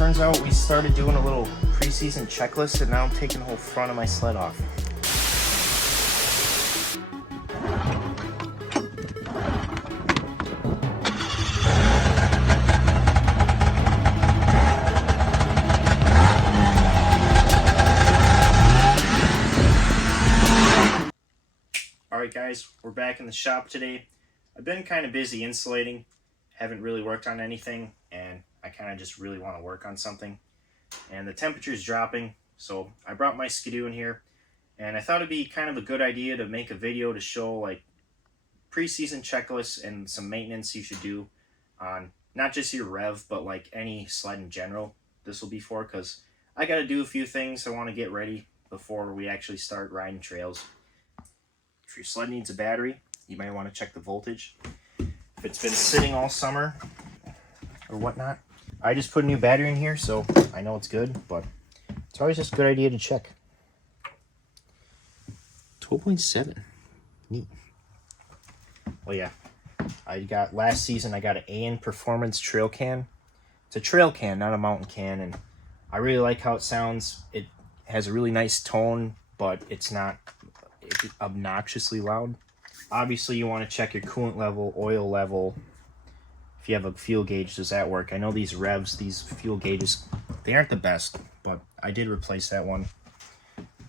turns out we started doing a little preseason checklist, and now I'm taking the whole front of my sled off. Alright guys, we're back in the shop today. I've been kind of busy insulating, haven't really worked on anything, and I kind of just really want to work on something. And the temperature is dropping, so I brought my Skidoo in here, and I thought it'd be kind of a good idea to make a video to show like preseason checklists and some maintenance you should do on not just your rev, but like any sled in general. This will be for, because I got to do a few things I want to get ready before we actually start riding trails. If your sled needs a battery, you might want to check the voltage. If it's been sitting all summer or whatnot, I just put a new battery in here, so I know it's good, but it's always just a good idea to check. 12.7. Neat. Well, yeah. Last season, I got an AN Performance trail can. It's a trail can, not a mountain can, and I really like how it sounds. It has a really nice tone, but it's not obnoxiously loud. Obviously, you want to check your coolant level, oil level. If you have a fuel gauge, does that work? I know these revs, these fuel gauges, they aren't the best, but I did replace that one.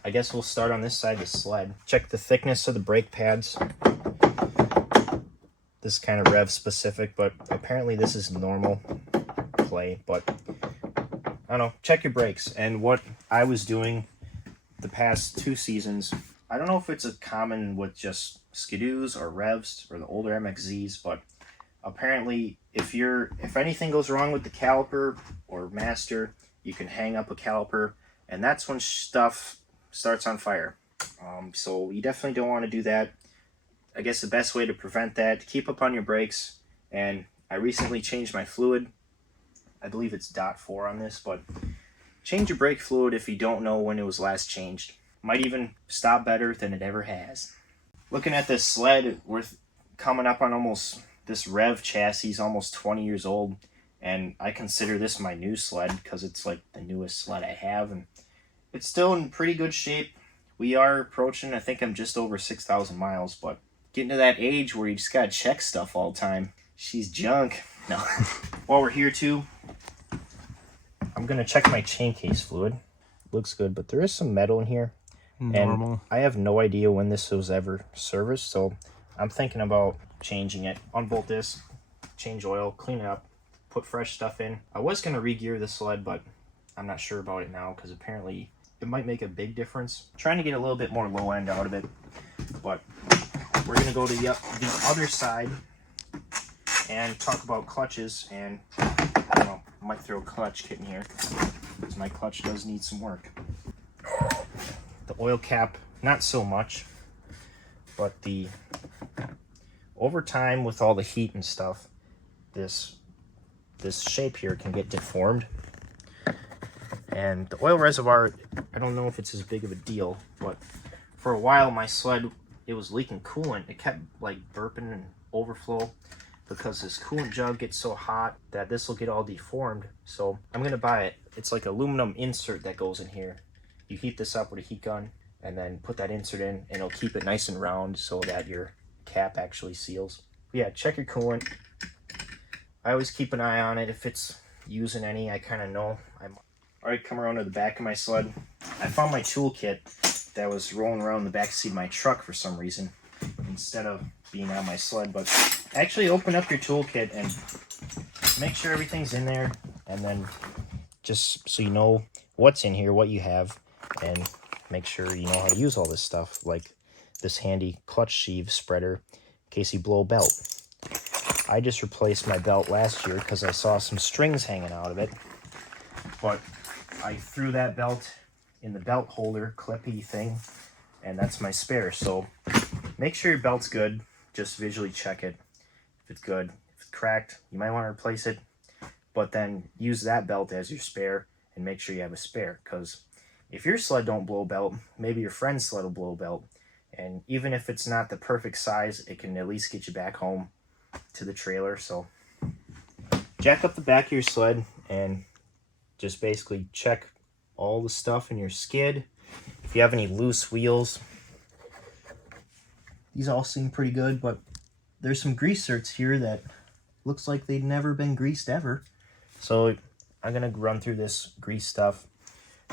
I guess we'll start on this side of the sled. Check the thickness of the brake pads. This is kind of rev specific, but apparently this is normal play, but I don't know. Check your brakes. And what I was doing the past 2 seasons, I don't know if it's a common with just Skidoos or revs or the older MXZs, but apparently if anything goes wrong with the caliper or master, you can hang up a caliper, and that's when stuff starts on fire. So you definitely don't want to do that. I guess the best way to prevent that, keep up on your brakes. And I recently changed my fluid. I believe it's .4 on this, but change your brake fluid if you don't know when it was last changed. Might even stop better than it ever has. Looking at this sled, we're coming up on almost, this rev chassis is almost 20 years old, and I consider this my new sled because it's like the newest sled I have, and it's still in pretty good shape. We are approaching, I think I'm just over 6,000 miles, but getting to that age where you just gotta check stuff all the time. She's junk. No. While we're here too, I'm gonna check my chain case fluid. Looks good, but there is some metal in here. Normal. And I have no idea when this was ever serviced, so I'm thinking about changing it. Unbolt this, change oil, clean it up, put fresh stuff in. I was going to re-gear the sled, but I'm not sure about it now because apparently it might make a big difference. Trying to get a little bit more low end out of it, but we're going to go to the other side and talk about clutches, and I don't know, I might throw a clutch kit in here because my clutch does need some work. The oil cap, not so much, but over time with all the heat and stuff, this shape here can get deformed. And the oil reservoir, I don't know if it's as big of a deal, but for a while my sled, it was leaking coolant. It kept like burping and overflow because this coolant jug gets so hot that this will get all deformed. So I'm gonna buy it. It's like aluminum insert that goes in here. You heat this up with a heat gun and then put that insert in, and it'll keep it nice and round so that your cap actually seals. But yeah, check your coolant. I always keep an eye on it. If it's using any, I kind of know. Alright, come around to the back of my sled. I found my toolkit that was rolling around the back seat of my truck for some reason instead of being on my sled. But actually open up your toolkit and make sure everything's in there, and then just so you know what's in here, what you have, and make sure you know how to use all this stuff, like this handy clutch sheave spreader in case you blow a belt. I just replaced my belt last year because I saw some strings hanging out of it, but I threw that belt in the belt holder clippy thing, and that's my spare. So make sure your belt's good. Just visually check it. If it's good, if it's cracked, you might want to replace it, but then use that belt as your spare and make sure you have a spare, because if your sled don't blow belt, maybe your friend's sled will blow belt. And even if it's not the perfect size, it can at least get you back home to the trailer. So jack up the back of your sled and just basically check all the stuff in your skid. If you have any loose wheels, these all seem pretty good, but there's some grease certs here that looks like they've never been greased ever. So I'm gonna run through this grease stuff.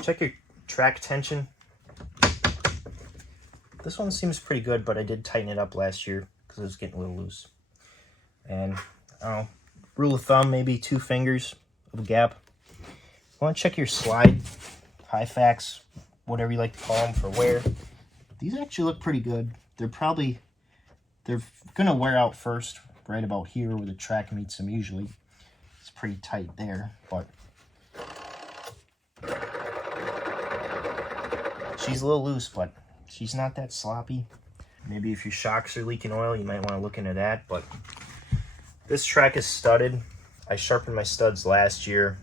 Check your track tension. This one seems pretty good, but I did tighten it up last year because it was getting a little loose. And I don't know, rule of thumb, maybe 2 fingers of a gap. You want to check your slide, high facts, whatever you like to call them, for wear. These actually look pretty good. They're gonna wear out first, right about here where the track meets them usually. It's pretty tight there, but she's a little loose, but she's not that sloppy. Maybe if your shocks are leaking oil, you might want to look into that. But this track is studded. I sharpened my studs last year.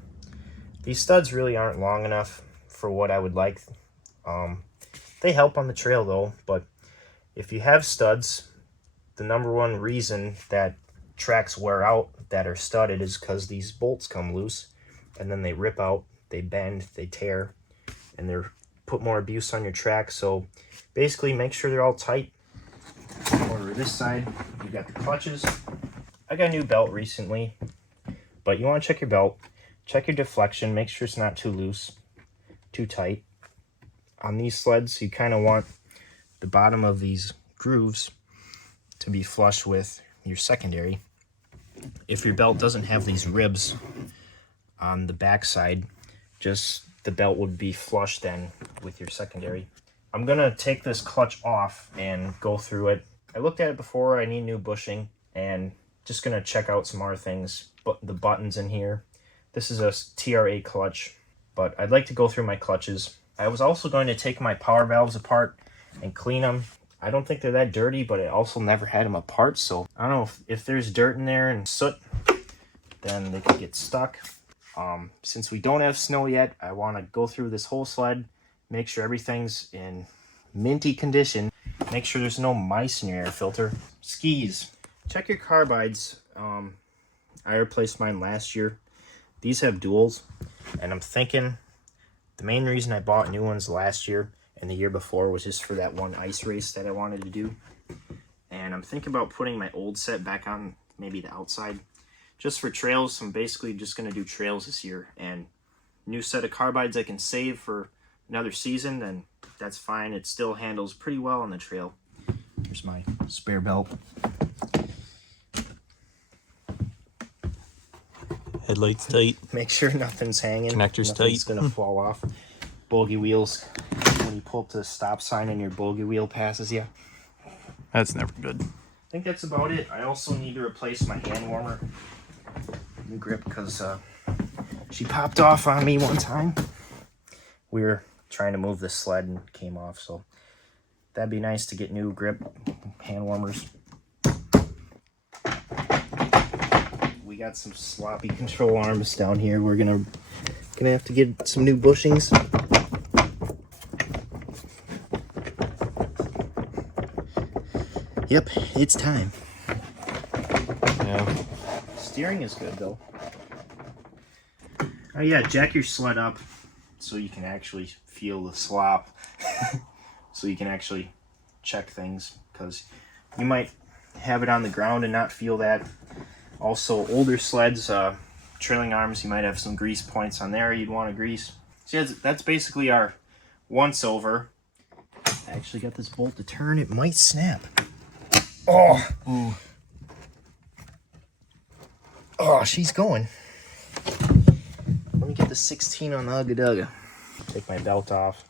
These studs really aren't long enough for what I would like. They help on the trail though, but if you have studs, the number one reason that tracks wear out that are studded is because these bolts come loose and then they rip out, they bend, they tear, and they're put more abuse on your track. So basically make sure they're all tight. Over this side, you got the clutches. I got a new belt recently, but you want to check your belt, check your deflection, make sure it's not too loose, too tight. On these sleds, you kind of want the bottom of these grooves to be flush with your secondary. If your belt doesn't have these ribs on the back side, just the belt would be flush then with your secondary. I'm gonna take this clutch off and go through it. I looked at it before. I need new bushing, and just gonna check out some other things. But the buttons in here, this is a TR8 clutch, but I'd like to go through my clutches. I was also going to take my power valves apart and clean them. I don't think they're that dirty, but I also never had them apart, so I don't know if there's dirt in there and soot, then they could get stuck. Since we don't have snow yet, I want to go through this whole sled, make sure everything's in minty condition, make sure there's no mice in your air filter. Skis, check your carbides. I replaced mine last year. These have duals, and I'm thinking the main reason I bought new ones last year and the year before was just for that one ice race that I wanted to do. And I'm thinking about putting my old set back on, maybe the outside, just for trails. I'm basically just going to do trails this year, and new set of carbides I can save for another season, then that's fine. It still handles pretty well on the trail. Here's my spare belt. Headlights tight. Make sure nothing's hanging. Connectors nothing's tight. Gonna fall off. Bogey wheels. When you pull up to the stop sign and your bogey wheel passes you. That's never good. I think that's about it. I also need to replace my hand warmer. New grip, because she popped off on me one time. We were trying to move the sled and came off, so that'd be nice to get new grip hand warmers. We got some sloppy control arms down here. We're gonna have to get some new bushings. Yep, it's time. Yeah. Steering is good though. Oh yeah, jack your sled up so you can actually feel the slop. So you can actually check things, because you might have it on the ground and not feel that. Also, older sleds, trailing arms, you might have some grease points on there you'd want to grease. So yeah, that's basically our once over. I actually got this bolt to turn. It might snap. Oh! Ooh. Oh, she's going. Let me get the 16 on the Ugga Dugga. Take my belt off.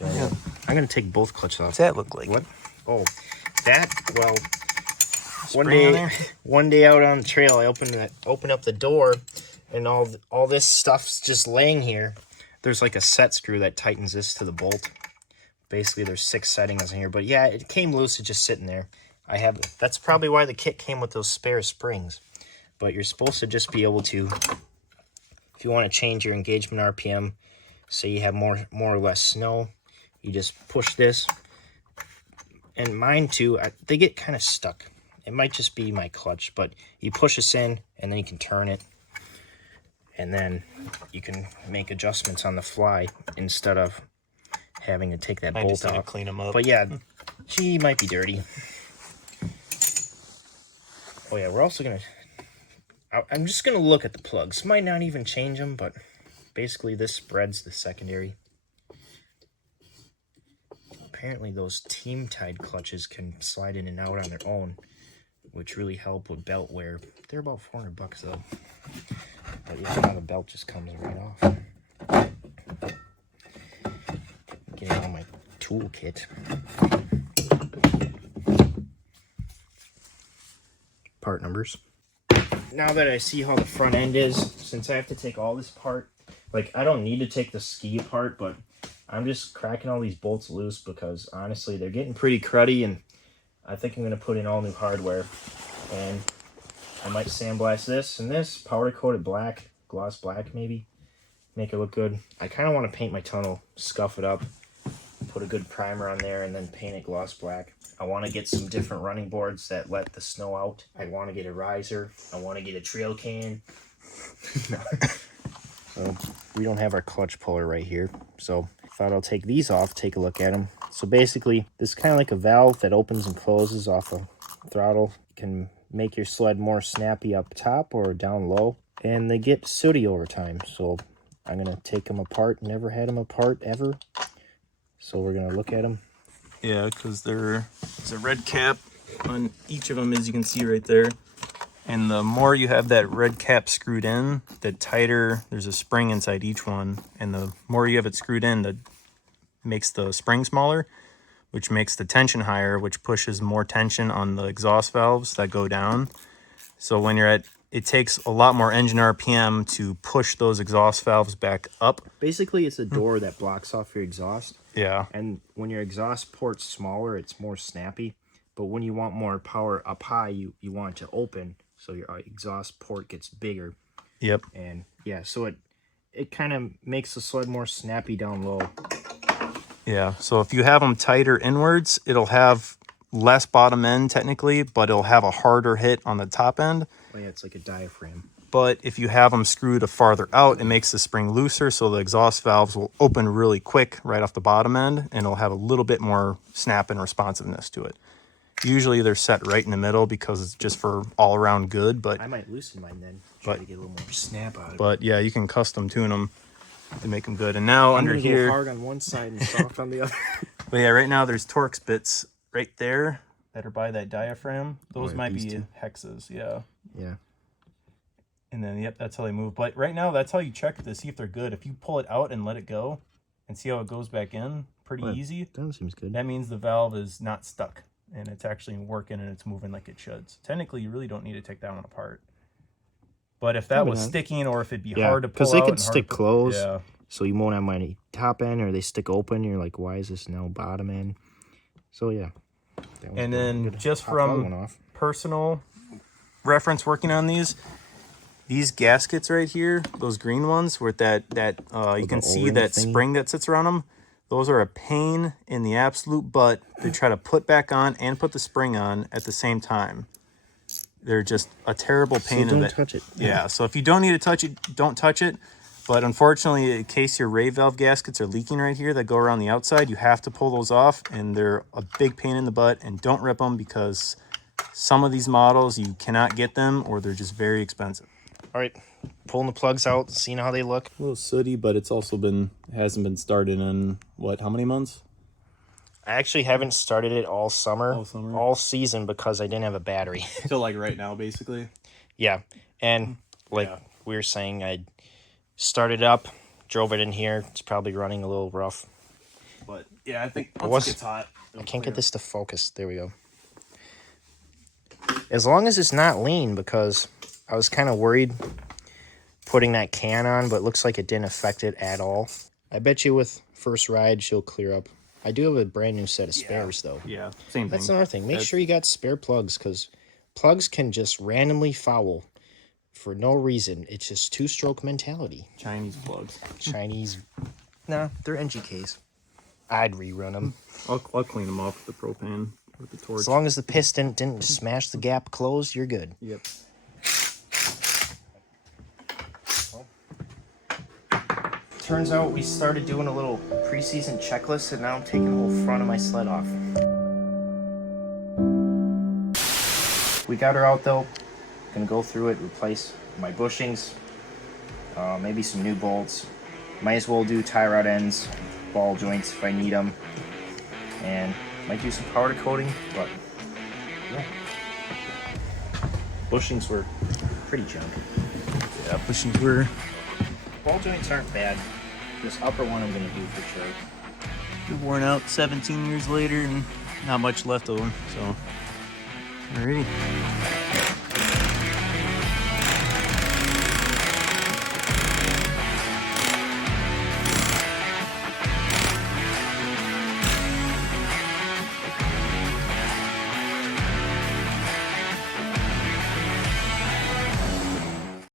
Yeah. I'm going to take both clutches off. What's that look like? What? Oh, that, well, Spring one day out on the trail, I opened up the door, and all this stuff's just laying here. There's like a set screw that tightens this to the bolt. Basically, there's 6 settings in here, but yeah, it came loose. It's just sitting there. That's probably why the kit came with those spare springs. But you're supposed to just be able to, if you want to change your engagement RPM, say you have more or less snow, you just push this. And mine too, they get kind of stuck. It might just be my clutch, but you push this in and then you can turn it. and then you can make adjustments on the fly instead of having to take that bolt out. Clean them up. But yeah, she might be dirty. Oh yeah, we're also gonna. I'm just gonna look at the plugs. Might not even change them, but basically this spreads the secondary. Apparently those team-tied clutches can slide in and out on their own, which really help with belt wear. They're about $400 though. But yeah, now the belt just comes right off. Getting on my toolkit. Part numbers. Now that I see how the front end is, since I have to take all this apart, like I don't need to take the ski apart, but I'm just cracking all these bolts loose because honestly they're getting pretty cruddy, and I think I'm going to put in all new hardware. And I might sandblast this and this, powder coat it black, gloss black maybe, make it look good. I kind of want to paint my tunnel, scuff it up, put a good primer on there, and then paint it gloss black. I want to get some different running boards that let the snow out. I want to get a riser. I want to get a trail can. So we don't have our clutch puller right here, so I thought I'll take these off, take a look at them. So basically, this is kind of like a valve that opens and closes off a throttle. Can make your sled more snappy up top or down low, and they get sooty over time. So I'm gonna take them apart. Never had them apart ever, so we're gonna look at them. Yeah, because there's a red cap on each of them, as you can see right there. And the more you have that red cap screwed in, the tighter, there's a spring inside each one. And the more you have it screwed in, that makes the spring smaller, which makes the tension higher, which pushes more tension on the exhaust valves that go down. So when you're at, it takes a lot more engine RPM to push those exhaust valves back up. Basically, it's a door that blocks off your exhaust. Yeah. And when your exhaust port's smaller, it's more snappy. But when you want more power up high, you want it to open, so your exhaust port gets bigger. Yep. And yeah, so it kind of makes the sled more snappy down low. Yeah, so if you have them tighter inwards, it'll have less bottom end technically, but it'll have a harder hit on the top end. Oh yeah, it's like a diaphragm. But if you have them screwed farther out, it makes the spring looser, so the exhaust valves will open really quick right off the bottom end, and it'll have a little bit more snap and responsiveness to it. Usually they're set right in the middle because it's just for all around good, but I might loosen mine then, try to get a little more snap out of it. But yeah, you can custom tune them to make them good. And now under here, go hard on one side and soft on the other. But yeah, right now there's Torx bits right there that are by that diaphragm. Those might be two hexes, yeah. Yeah. And then, yep, that's how they move. But right now, that's how you check to see if they're good. If you pull it out and let it go and see how it goes back in, pretty easy. That seems good. That means the valve is not stuck and it's actually working and it's moving like it should. So technically, you really don't need to take that one apart. But if that was sticking, or if it'd be hard to pull out. Because they could stick closed, yeah. So you won't have any top end, or they stick open. You're like, why is this now bottom end? So yeah. And then just from personal reference working on these gaskets right here, those green ones with that you can see that spring that sits around them. Those are a pain in the absolute butt to try to put back on and put the spring on at the same time. They're just a terrible pain. So don't touch it. Yeah, so if you don't need to touch it, don't touch it. But unfortunately, in case your ray valve gaskets are leaking right here that go around the outside, you have to pull those off, and they're a big pain in the butt. And don't rip them, because some of these models, you cannot get them, or they're just very expensive. All right, pulling the plugs out, seeing how they look. A little sooty, but it's also hasn't been started in, what, how many months? I actually haven't started it all summer, all season, because I didn't have a battery. So like right now, basically? Yeah, and like we were saying, I started up, drove it in here. It's probably running a little rough. But yeah, I think once it gets hot, I can't get this to focus. There we go. As long as it's not lean, because I was kind of worried putting that can on, but it looks like it didn't affect it at all. I bet you with first ride, she'll clear up. I do have a brand new set of spares, though. Yeah, same thing. That's another thing. Make sure you got spare plugs, because plugs can just randomly foul for no reason. It's just two-stroke mentality. Chinese plugs. Chinese. Nah, they're NGKs. I'd rerun them. I'll clean them off with the propane, with the torch. As long as the piston didn't smash the gap closed, you're good. Yep. turns out we started doing a little preseason checklist, and now I'm taking the whole front of my sled off. We got her out though. Gonna go through it, replace my bushings, maybe some new bolts. Might as well do tie rod ends, ball joints if I need them, and might do some powder coating, but yeah. Bushings were pretty junk. Yeah, bushings were. Ball joints aren't bad. This upper one I'm gonna do for sure. They're worn out 17 years later and not much left of them, so. Alrighty.